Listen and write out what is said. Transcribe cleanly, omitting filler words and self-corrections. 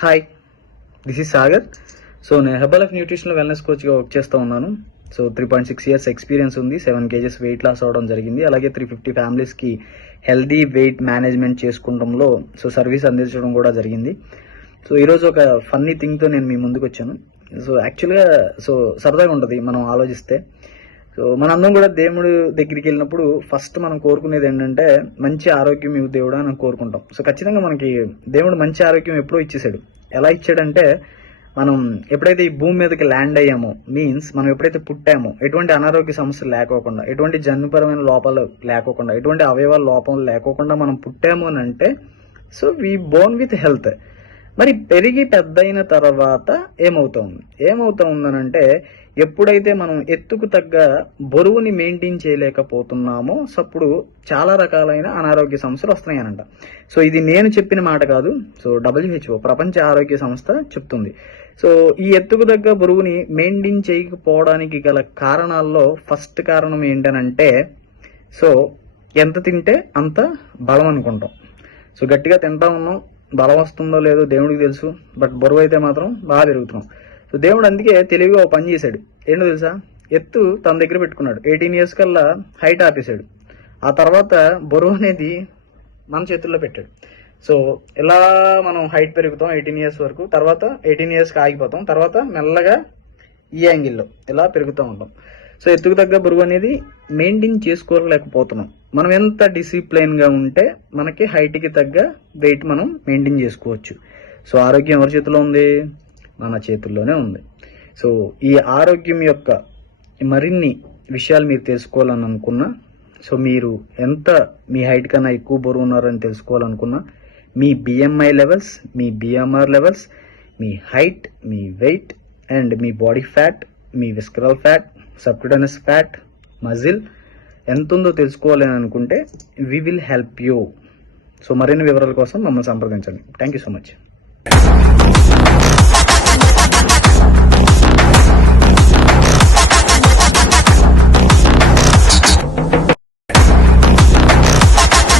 Hi, this is Sagar. So నేను herbal nutritional wellness కోచ్గా work చేస్తూ ఉన్నాను. సో 3.6 years ఎక్స్పీరియన్స్ ఉంది. 7 kgs వెయిట్ లాస్ అవ్వడం జరిగింది. అలాగే 350 ఫ్యామిలీస్కి హెల్దీ వెయిట్ మేనేజ్మెంట్ చేసుకుంటంలో సర్వీస్ అందించడం కూడా జరిగింది. సో ఈరోజు ఒక ఫన్నీ థింగ్తో నేను మీ ముందుకు వచ్చాను. సో యాక్చువల్గా సరదాగా ఉంటుంది మనం ఆలోచిస్తే. సో మనందరం కూడా దేవుడు దగ్గరికి వెళ్ళినప్పుడు ఫస్ట్ మనం కోరుకునేది ఏంటంటే మంచి ఆరోగ్యం ఇవ్వు దేవుడు అని కోరుకుంటాం. సో ఖచ్చితంగా మనకి దేవుడు మంచి ఆరోగ్యం ఎప్పుడో ఇచ్చేసాడు. ఎలా ఇచ్చాడంటే, మనం ఎప్పుడైతే ఈ భూమి మీదకి ల్యాండ్ అయ్యామో, మీన్స్ మనం ఎప్పుడైతే పుట్టామో ఎటువంటి అనారోగ్య సమస్యలు లేకోకుండా, ఎటువంటి జన్యుపరమైన లోపాలు లేకోకుండా, ఎటువంటి అవయవాల లోపం లేకోకుండా మనం పుట్టాము అని అంటే so we Born with health. మరి పెరిగి పెద్దయిన తర్వాత ఏమవుతుందనంటే, ఎప్పుడైతే మనం ఎత్తుకు తగ్గ బరువుని మెయింటైన్ చేయలేకపోతున్నామో అప్పుడు చాలా రకాలైన అనారోగ్య సమస్యలు వస్తున్నాయనంట. సో ఇది నేను చెప్పిన మాట కాదు. సో WHO ప్రపంచ ఆరోగ్య సంస్థ చెప్తుంది. సో ఈ ఎత్తుకు తగ్గ బరువుని మెయింటైన్ చేయకపోవడానికి గల కారణాల్లో ఫస్ట్ కారణం ఏంటనంటే, సో ఎంత తింటే అంత బలం అనుకుంటాం. సో గట్టిగా తింటా ఉన్నాం, బలం వస్తుందో లేదో దేవుడికి తెలుసు, బట్ బరువు అయితే మాత్రం బాగా పెరుగుతున్నాం. సో దేవుడు అందుకే తెలివిగా ఒక పని చేశాడు. ఏంటో తెలుసా? ఎత్తు తన దగ్గర పెట్టుకున్నాడు. 18 years కల్లా హైట్ ఆపేశాడు. ఆ తర్వాత బరువు అనేది మన చేతుల్లో పెట్టాడు. సో ఇలా మనం హైట్ పెరుగుతాం 18 years వరకు, తర్వాత 18 yearsకి ఆగిపోతాం, తర్వాత మెల్లగా ఈ యాంగిల్లో ఇలా పెరుగుతూ ఉంటాం. సో ఎత్తుకు తగ్గ బరువు అనేది మెయింటైన్ చేసుకోలేకపోతున్నాం. మనం ఎంత డిసిప్లైన్గా ఉంటే మనకి హైట్కి తగ్గ వెయిట్ మనం మెయింటైన్ చేసుకోవచ్చు. సో ఆరోగ్యం ఎవరి చేతిలో ఉంది? మన చేతుల్లోనే ఉంది. సో ఈ ఆరోగ్యం యొక్క మరిన్ని విషయాలు మీరు తెలుసుకోవాలని అనుకున్నా, సో మీరు ఎంత మీ హైట్ కన్నా ఎక్కువ బరువు ఉన్నారని తెలుసుకోవాలనుకున్నా, మీ BMI లెవెల్స్, మీ BMR లెవెల్స్, మీ హైట్, మీ వెయిట్ అండ్ మీ బాడీ ఫ్యాట్, మీ visceral fat, subcutaneous fat, muscle ఎంత ఉందో తెలుసుకోవాలని అనుకుంటే we will help you. So మరిన్ని వివరాల కోసం మమ్మల్ని సంప్రదించండి. Thank you so much.